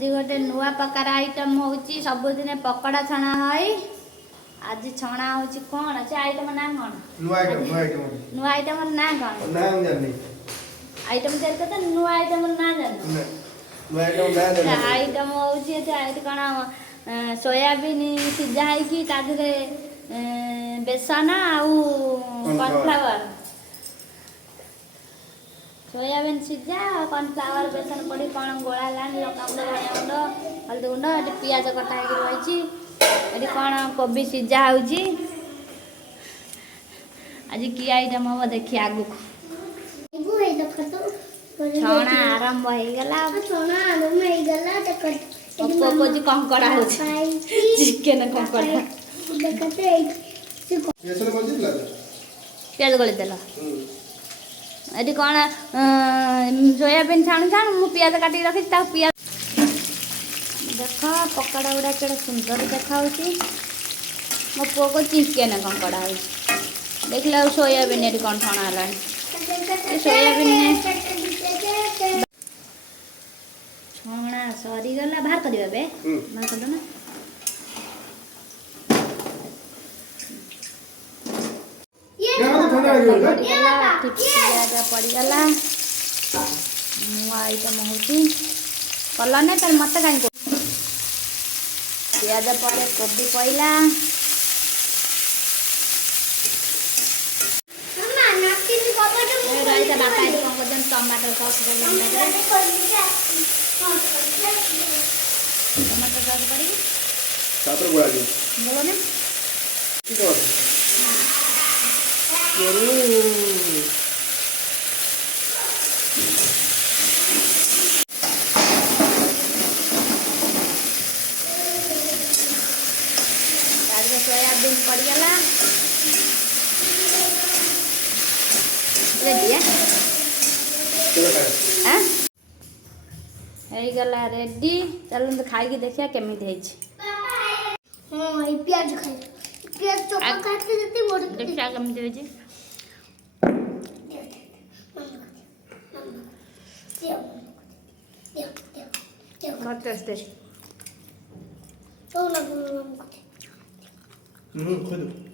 आज गोटे नुआ प्रकार आइटम होची सबुदिने पकड़ा छणा हई आज छणा होची कोन से आइटम ना कोन नुआ आइटम ना कोन ना हम जानी आइटम तेल तो नुआ आइटम ना जान नुआ आइटम ना जानी आइटम होची ते आइट कोन सोयाबीन सिझा है कि तादरे बेसन आउ कॉर्नफ्लावर सोयाबीन सिझा कॉर्नफ्लावर बेसन पड़ी कौन गोला लानी लका गुंड धनिया गुंड हल्दी गुंड ये पियाज कटा हो रही ये कौन कोबी सिझा होची आज की आइटम हम देखी आगु छणा आरंभ हो गला जी कंकड़ा हो चिकन कंकड़ा पियाज गली देला ये कौन सोयाबीन छाणु छाणु मु पियाज काटिक रखी पियाज देख पकड़ा गुड़ा केड़े सुंदर देखा मो पुओ को चिकेन कंकड़ा हो देख लो सोयाबीन ये कौन छणा है सोयाबीन छणा सरीगला बाहर कर बाहर कर ना पियाज पड़गला नुआ आइटम होती कल ना तर मत कहीं पियाज पड़े कोबी पड़ला बापा कौन कर टमाटर सॉस टमाटर सॉस पड़ी बोलो ना सोयाबीन पड़गला रेडी है गला रेडी चलो तो खाई देखिया केमी हां प्याज खाई प्याज चोपा काट के देती मोड़ देखिया केमी देजी बहुत टेस्टी तो ना खुद